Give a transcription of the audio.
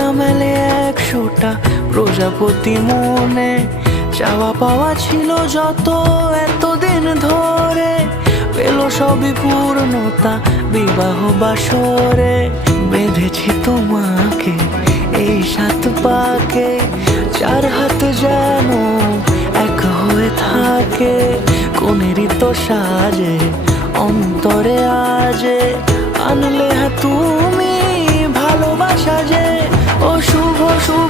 না মেলে 100টা প্রজাপতি মনে, চাওয়া পাওয়া ছিল যত এতদিন ধরে, পেল সবই পূর্ণতা বিবাহ বাসরে। বেঁধেছি তোমাকে এই 7 পাকে, 4 হাত যেন এক হয়ে থাকে, কোনেরই তো সাজে অন্তরে আজে আনলে তুমি ভালোবাসা যে। ও শুভ শুভ